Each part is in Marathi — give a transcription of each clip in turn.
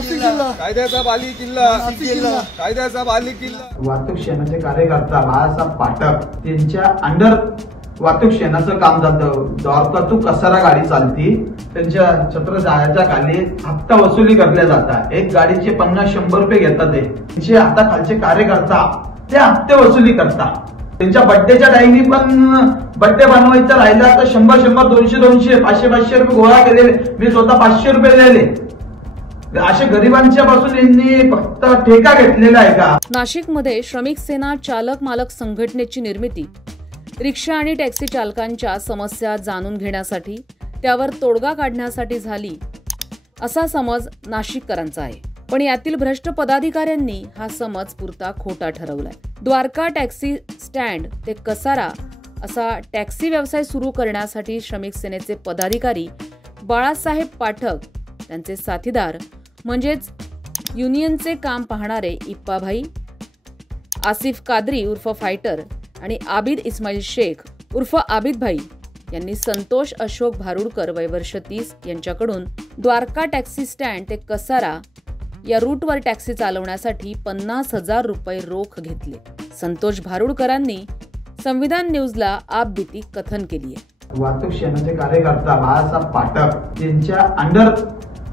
कायद्याचा बाली किल्ला, कायद्याचा बाली किल्ला। वाहतूक सेनाचे कार्यकर्ता बाळासाहेब पाठक त्यांच्या अंडर वाहतूक सेनाचं काम जातं। द्वारकातू कसारा गाडी चालती, त्यांच्या छत्र जाळ्याच्या खाली हप्ता वसुली करल्या जातात। एक गाडीचे 50-100 रुपये घेतात। त्यांचे हाताखालचे कार्यकर्ता ते हप्ते वसुली करतात। त्यांच्या बड्डेच्या टाइमी पण बड्डे बनवायचा राहिला तर 100-100, 200-200, 500-500 रुपये गोळा केलेले। मी स्वतः 500 रुपये दिले। असे गरिबांच्या पासून यांनी फक्त ठेका घेतलेला आहे का? नाशिकमध्ये श्रमिक सेना चालक मालक संघटनेची निर्मिती रिक्षा आणि टॅक्सी चालकांच्या समस्या जाणून घेण्यासाठी त्यावर तोडगा काढण्यासाठी झाली असा समज नाशिककरांचा आहे। पण यातील भ्रष्ट पदाधिकाऱ्यांनी हा समज पुरता खोटा ठरवलाय। द्वारका टॅक्सी स्टँड ते कसारा असा टॅक्सी व्यवसाय सुरू करण्यासाठी श्रमिक सेनेचे पदाधिकारी बाळासाहेब पाठक, त्यांचे साथीदार म्हणजेच युनियनचे काम पाहणारे इप्पाभाई, आसिफ कादरी उर्फ फायटर आणि आबिद इस्माईल शेख उर्फ आबिद भाई यांनी संतोष अशोक भारुडकर वय वर्ष 30 यांच्याकडून द्वारका टॅक्सी स्टँड ते कसारा या रूटवर टॅक्सी चालवण्यासाठी 50,000 रुपये रोख घेतले। संतोष भारुडकरांनी संविधान न्यूजला आपबीती कथन केली आहे। वाहतूक सेनाचे कार्यकर्ता बाळासाहेब पाठक त्यांच्या अंडर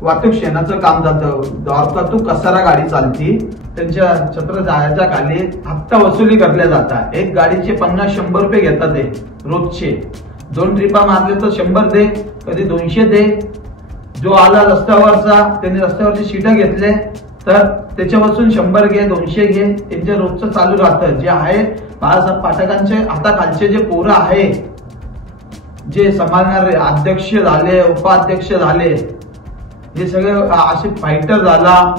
वाहतूक सेनाचं काम जातं। द्वारकातू कसारा गाडी चालती, त्यांच्या छत्र जाळ्याच्या खाली हप्ता वसुली करल्या जातात। एक गाडीचे 50-100 रुपये घेतात रोजचे। 2 ट्रिपा मारले तर 100 दे, कधी 200 दे। जो आला रस्त्यावरचा त्यांनी रस्त्यावरचे शीट घेतले तर त्याच्यापासून 100 घे, 200 घे, त्यांच्या रोजचं चालू राहतं। जे आहे बाळासाहेब पाठकांचे हाताखालचे जे पोरं आहे, जे सांभाळणारे अध्यक्ष झाले, उपाध्यक्ष झाले, हे सगळे असे फायटर झाला,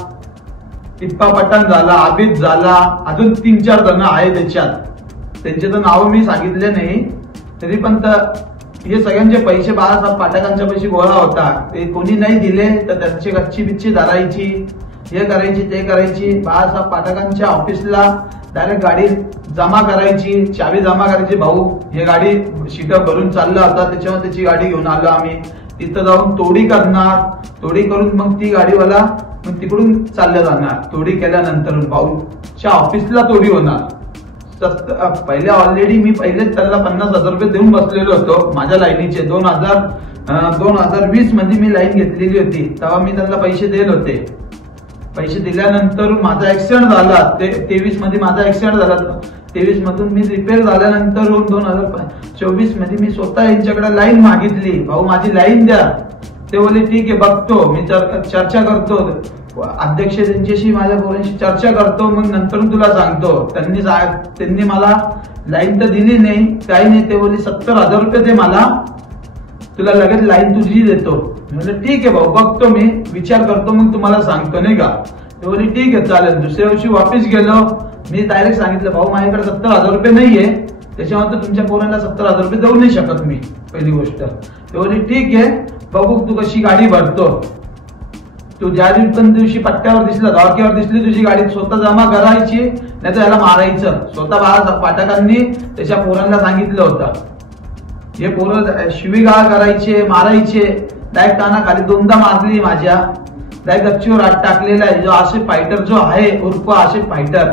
इप्पा पठाण झाला, आबिद झाला, अजून 3-4 जण आहे त्याच्यात। त्यांचे तर नाव मी सांगितले नाही, तरी पण हे सगळ्यांचे पैसे बाळासाहेब पाठकांच्या पैसे गोळा होता। ते कोणी नाही दिले तर त्यांची गच्ची बिच्ची धरायची, हे करायची ते करायची। बाळासाहेब पाठकांच्या ऑफिसला डायरेक्ट गाडी जमा करायची, चावी जमा करायची। भाऊ हे गाडी शीट भरून चालला होता, त्याच्यावर त्याची गाडी घेऊन आलो आम्ही। तिथं जाऊन तोडी करणार, तोडी करून मग ती गाडीवाला मग तिकडून चालल्या जाणार। तोडी केल्यानंतर भाऊच्या ऑफिसला तोडी होणार। पहिले ऑलरेडी मी पहिलेच त्याला 50,000 रुपये देऊन बसलेलो होतो माझ्या लाईनीचे। 2020 मध्ये मी लाईन घेतलेली होती, तेव्हा मी त्याला पैसे दिले होते। पैसे दिल्यानंतर माझा ऍक्सिडेंट झाला, 23 मध्ये माझा ऍक्सिडेंट झाला। 23 मधून मी रिपेअर झाल्यानंतर 2024 मध्ये मी स्वतः यांच्याकडे लाईन मागितली, भाऊ माझी लाईन द्या। ते बोलले ठीक आहे बघतो, मी चर्चा करतो, अध्यक्ष त्यांच्याशी माझ्या पोरांशी चर्चा करतो, मग नंतर तुला सांगतो। त्यांनी मला लाईन तर दिली नाही, काही नाही। ते बोलले 70,000 रुपये दे मला, तुला लगेच लाईन तुझी देतो। म्हणजे ठीक आहे भाऊ, बघतो मी, विचार करतो, मग तुम्हाला सांगतो, नाही का। ते बोलले ठीक आहे चालेल। दुसऱ्या दिवशी वापस गेलो, मी डायरेक्ट सांगितलं भाऊ माझ्याकडे 70,000 रुपये नाहीये, त्याच्यामध्ये तुमच्या पोरांना 70,000 रुपये देऊ नाही शकत मी, पहिली गोष्ट। ते बोलले ठीक आहे बघू तू कशी गाडी भरतो। तू ज्या दिवशी पट्ट्यावर दिसला, धडक्यावर दिसली तुझी गाडी, स्वतः जमा करायची, नाही तर याला मारायचं। स्वतः बाळासाहेब पाठकांनी त्याच्या पोरांना सांगितलं होतं। हे पोरं शिवीगाळ करायचे, मारायचे। डायरेक्ट कानाखाली 2दा मारली माझ्या, डायरेक्ट गच्चीवर हात टाकलेला आहे। जो आसिफ फायटर जो आहे उर्फ आसिफ फायटर,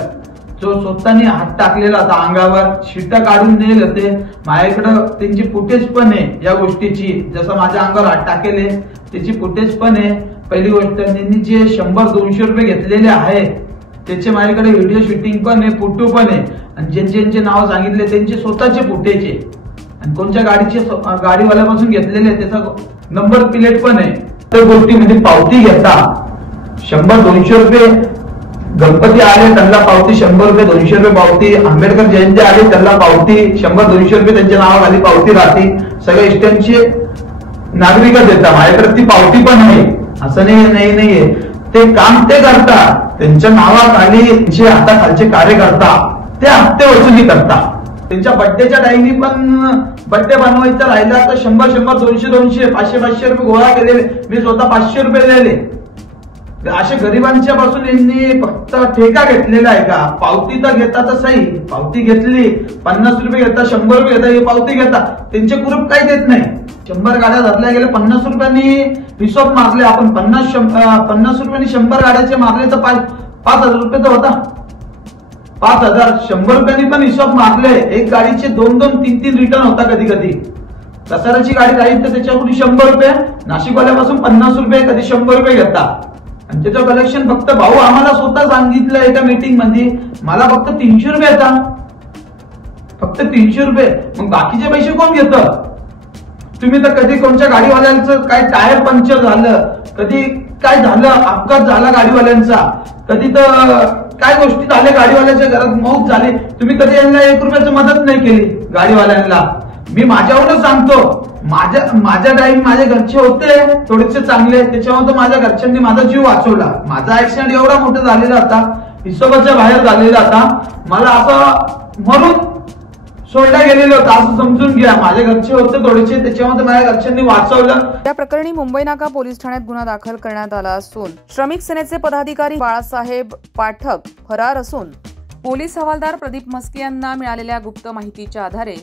जो स्वतःने हात टाकलेला होता अंगावर, शीट काढून दिले होते। माझ्याकडं त्यांची फुटेज पण आहे या गोष्टीची, जसं माझ्या अंगावर हात टाकेले त्याची फुटेज पण आहे। पहिली गोष्ट त्यांनी जे 100-200 रुपये घेतलेले आहे त्याचे माझ्याकडे व्हिडिओ शूटिंग पण आहे, फोटो पण आहे। आणि ज्यांचे नाव सांगितले त्यांचे स्वतःचे फुटेज आहे, आणि कोणत्या गाडीवाल्यापासून घेतलेले त्याचा नंबर प्लेट पण आहे। त्या गोष्टीमध्ये पावती घेता 100-200 रुपये। गणपती आले त्यांना पावती 100 रुपये, 200 रुपये पावती। आंबेडकर जयंती आली त्यांना पावती 100-200 रुपये त्यांच्या नावाखाली पावती राहते। सगळ्या इष्टांचे नागरिकच देतात, माझ्याकडे ती पावती पण आहे, असं नाहीये। ते काम ते करतात, त्यांच्या नावाखाली जे हाताखालचे कार्यकर्ता ते हप्ते वसुली करतात। त्यांच्या बड्डेच्या टाइमी पण बड्डे बनवायचा राहिला तर 100-100, 200-200, 500-500 रुपये गोळा केलेले। मी स्वतः 500 रुपये दिले। असे गरिबांच्या पासून यांनी फक्त ठेका घेतलेला आहे का? पावती तर घेतात सही, पावती घेतली, 50 रुपये घेतात, 100 रुपये घेतात, हे पावती घेतात, त्यांचे ग्रुप काही देत नाही। 100 गाड्या धरल्या गेल्या, 50 रुपयांनी हिशोब मारले आपण 50 रुपयांनी 100 गाड्याचे मारले तर 5,000 रुपये तर होता. 5,000 100 रुपयांनी पण हिशोब मारले. एक गाडीचे 2-2, 3-3 रिटर्न होता कधी कधी. कसाराची गाडी राहील तर त्याच्याकडून 100 रुपये, नाशिकवाल्यापासून 50 रुपये, कधी 100 रुपये घेतात. आणि त्याचं कलेक्शन फक्त भाऊ आम्हाला स्वतः सांगितलं एका मीटिंग मध्ये, मला फक्त 300 रुपये येतात. फक्त 300 रुपये. मग बाकीचे पैसे कोण घेतं? तुम्ही तर कधी कोणत्या गाडीवाल्यांचं काय टायर पंक्चर झालं, कधी काय झालं, अपघात झाला गाडीवाल्यांचा, कधी तर काय गोष्टी झाल्या, गाडीवाल्याच्या घरात मौत झाली, तुम्ही कधी यांना 1 रुपयाची मदत नाही केली गाडीवाल्यांना. मी माझ्यावरच सांगतो, माझ्या टाइम माझे घरचे होते थोडेसे चांगले, त्याच्यावर माझ्या घरच्यांनी माझा जीव वाचवला. माझा ऍक्सिडेंट एवढा मोठा झालेला होता, हिशोबाच्या बाहेर झालेला होता, मला असं मरून सोडला गेलेलं होतं असं समजून घ्या. माझे घरचे होते थोडेसे, त्याच्यामध्ये माझ्या घरच्यांनी वाचवलं. या प्रकरणी मुंबई नाका पोलीस ठाण्यात गुन्हा दाखल करण्यात आला असून श्रमिक सेनेचे पदाधिकारी बाळासाहेब पाठक फरार असून पोलीस हवालदार प्रदीप मस्के यांना मिळालेल्या गुप्त माहितीच्या आधारे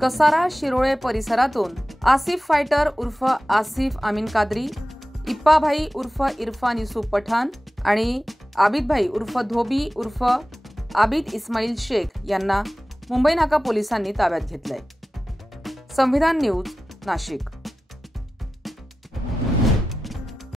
कसारा शिरोळे परिसरातून आसिफ फायटर उर्फ आसिफ अमीन कादरी, इप्पाभाई उर्फ इरफान युसुफ पठाण आणि आबिदभाई उर्फ धोबी उर्फ आबिद इस्माईल शेख यांना मुंबई नाका पोलिसांनी ताब्यात घेतलंय. संविधान न्यूज, नाशिक.